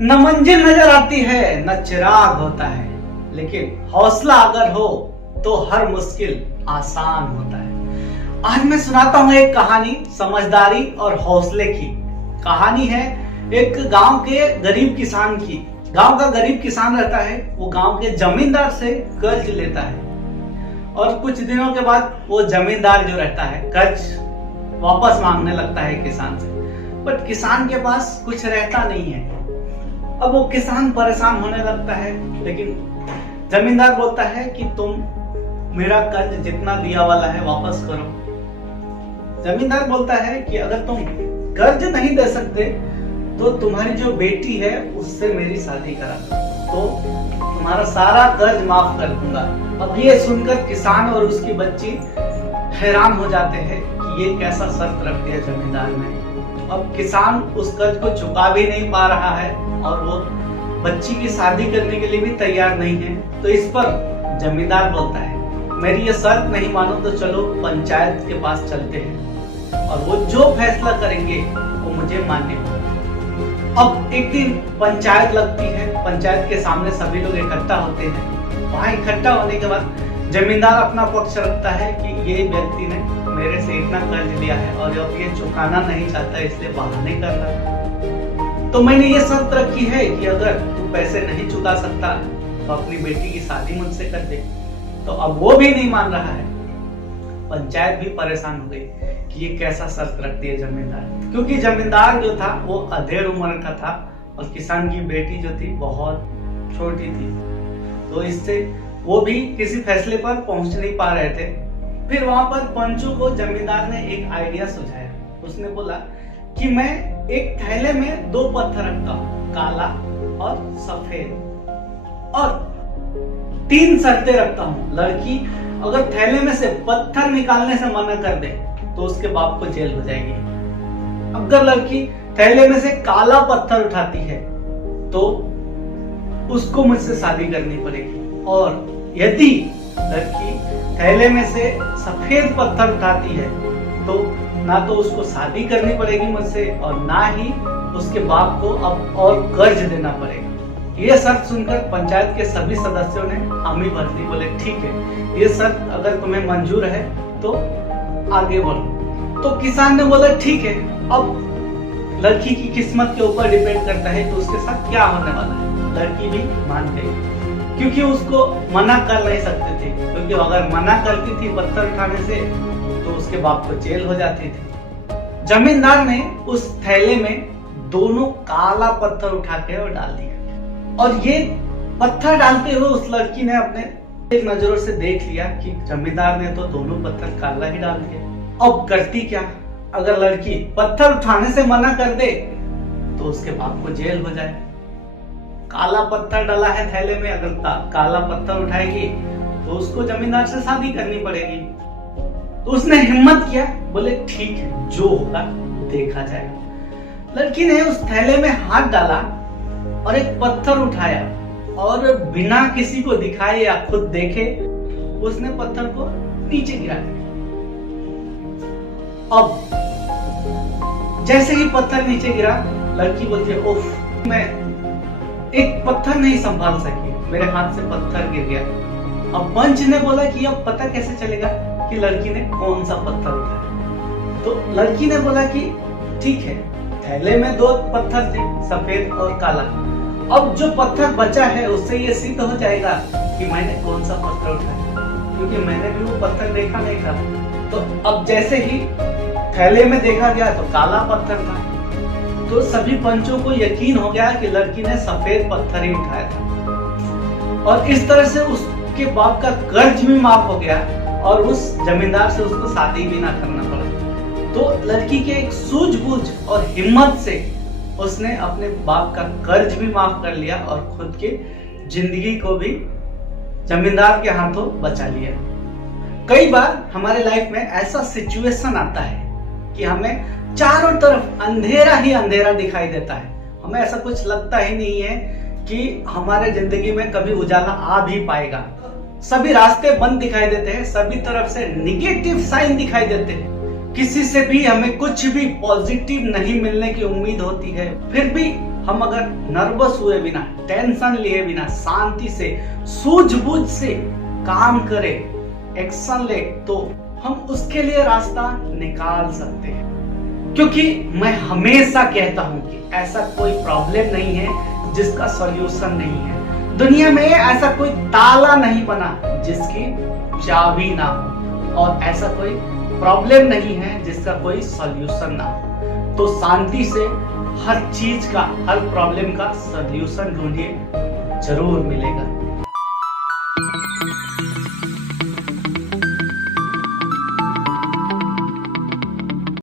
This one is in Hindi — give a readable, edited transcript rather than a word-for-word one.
न मंजिल नजर आती है न चिराग होता है, लेकिन हौसला अगर हो तो हर मुश्किल आसान होता है। आज मैं सुनाता हूं एक कहानी समझदारी और हौसले की। कहानी है एक गांव के गरीब किसान की। गांव का गरीब किसान रहता है, वो गांव के जमींदार से कर्ज लेता है और कुछ दिनों के बाद वो जमींदार जो रहता है कर्ज वापस मांगने लगता है किसान से, बट किसान के पास कुछ रहता नहीं है। अब वो किसान परेशान होने लगता है, लेकिन जमींदार बोलता है कि तुम मेरा कर्ज जितना दिया वाला है वापस करो। जमींदार बोलता है कि अगर तुम कर्ज नहीं दे सकते तो तुम्हारी जो बेटी है उससे मेरी शादी करा दो, तो तुम्हारा सारा कर्ज माफ कर दूंगा। अब ये सुनकर किसान और उसकी बच्ची हैरान हो जाते हैं कि ये कैसा शर्त रख दिया जमींदार ने। अब किसान उस कर्ज को चुका भी नहीं पा रहा है और वो बच्ची की शादी करने के लिए भी तैयार नहीं है। तो इस पर जमींदार बोलता है मेरी ये शर्त नहीं मानो तो चलो पंचायत के पास चलते हैं और वो जो फैसला करेंगे वो मुझे मानने होगा। अब एक दिन पंचायत लगती है, पंचायत के सामने सभी लोग इकट्ठा होते हैं। वहां इकट्ठा होने के बाद जमींदार अपना पक्ष रखता है कि ये व्यक्ति ने मेरे से इतना कर्ज लिया है और अब ये चुकाना नहीं चाहता, इसलिए बहाने कर रहा है। तो मैंने ये शर्त रखी है कि अगर तू पैसे नहीं चुका सकता तो अपनी बेटी की शादी मुझसे कर दे। तो अब वो भी नहीं मान रहा है। पंचायत भी परेशान हो गई कि ये कैसा शर्त रख दिया जमींदार, क्योंकि जमींदार जो था वो अधेड़ उम्र का था और किसान की बेटी जो थी बहुत छोटी थी। तो इससे वो भी किसी फैसले पर पहुंच नहीं पा रहे थे। फिर वहां पर पंचों को जमींदार ने एक आइडिया सुझाया। उसने बोला कि मैं एक थैले में 2 पत्थर रखता हूं, काला और सफेद, और 3 शर्तें रखता हूं। लड़की अगर थैले में से पत्थर निकालने से मना कर दे तो उसके बाप को जेल हो जाएगी। अगर लड़की थैले में से काला पत्थर उठाती है तो उसको मुझसे शादी करनी पड़ेगी, और यदि लड़की थैले में से सफेद पत्थर उठाती है तो ना तो उसको शादी करनी पड़ेगी मुझसे और ना ही उसके बाप को अब और कर्ज देना पड़ेगा। ये शर्त सुनकर पंचायत के सभी सदस्यों ने हामी भर दी। बोले ठीक है, ये शर्त अगर तुम्हें मंजूर है तो आगे बढ़ो। तो किसान ने बोला ठीक है। अब लड़की की किस्मत के ऊपर डिपेंड करता है तो उसके साथ क्या होने वाला है। लड़की भी मान गई, क्योंकि उसको मना कर नहीं सकते थे, क्योंकि अगर मना करती थी पत्थर उठाने से तो उसके बाप को जेल हो जाती थी। जमींदार ने उस थैले में दोनों काला पत्थर उठा के और डाल दिया, और ये पत्थर डालते हुए उस लड़की ने अपने एक नजरों से देख लिया कि जमींदार ने तो दोनों पत्थर काला ही डाल दिया। अब करती क्या? अगर लड़की पत्थर उठाने से मना कर दे तो उसके बाप को जेल हो जाए। काला पत्थर डाला है थैले में, अगर काला पत्थर उठाएगी तो उसको जमींदार से शादी करनी पड़ेगी। तो उसने हिम्मत किया, बोले ठीक है जो होगा देखा जाएगा। लड़की ने उस थैले में हाथ डाला और एक पत्थर उठाया और बिना किसी को दिखाए या खुद देखे उसने पत्थर को नीचे गिरा दिया। अब जैसे ही पत्थर नीचे गिरा लड़की बोलती है उफ, मैं एक पत्थर नहीं संभाल सकी, मेरे हाथ से पत्थर गिर गया। अब पंच ने बोला कि अब पता कैसे चलेगा कि लड़की ने कौन सा पत्थर उठाया। तो लड़की ने बोला कि ठीक है, थैले में 2 पत्थर थे, सफेद और काला। अब जो पत्थर बचा है उससे ये सिद्ध हो जाएगा कि मैंने कौन सा पत्थर उठाया, क्योंकि मैंने भी वो पत्थर देखा नहीं था। तो अब जैसे ही थैले में देखा गया तो काला पत्थर था, तो सभी पंचों को यकीन हो गया कि लड़की ने सफेद पत्थर ही उठाया था। और इस तरह से उसके बाप का कर्ज भी माफ हो गया और उस जमींदार से उसको शादी भी ना करना पड़ा। तो लड़की के एक सूझबूझ और हिम्मत से उसने अपने बाप का कर्ज भी माफ कर लिया और खुद की जिंदगी को भी जमींदार के हाथों बचा लिया। कई बार हमारे लाइफ में ऐसा सिचुएशन आता है कि हमें चारों तरफ अंधेरा ही अंधेरा दिखाई देता है। हमें ऐसा कुछ लगता ही नहीं है कि हमारे जिंदगी में कभी उजाला आ भी पाएगा। सभी रास्ते बंद दिखाई देते हैं, सभी तरफ से निगेटिव साइन दिखाई देते हैं, किसी से भी हमें कुछ भी पॉजिटिव नहीं मिलने की उम्मीद होती है। फिर भी हम अगर नर्वस हुए बिना, टेंशन लिए बिना, शांति से, सूझबूझ से काम करें, एक्शन ले, तो हम उसके लिए रास्ता निकाल सकते हैं। क्योंकि मैं हमेशा कहता हूं कि ऐसा कोई प्रॉब्लम नहीं है जिसका सॉल्यूशन नहीं है। दुनिया में ऐसा कोई ताला नहीं बना जिसकी चाबी ना हो, और ऐसा कोई प्रॉब्लम नहीं है जिसका कोई सॉल्यूशन ना हो। तो शांति से हर चीज का, हर प्रॉब्लम का सॉल्यूशन ढूंढिए, जरूर मिलेगा।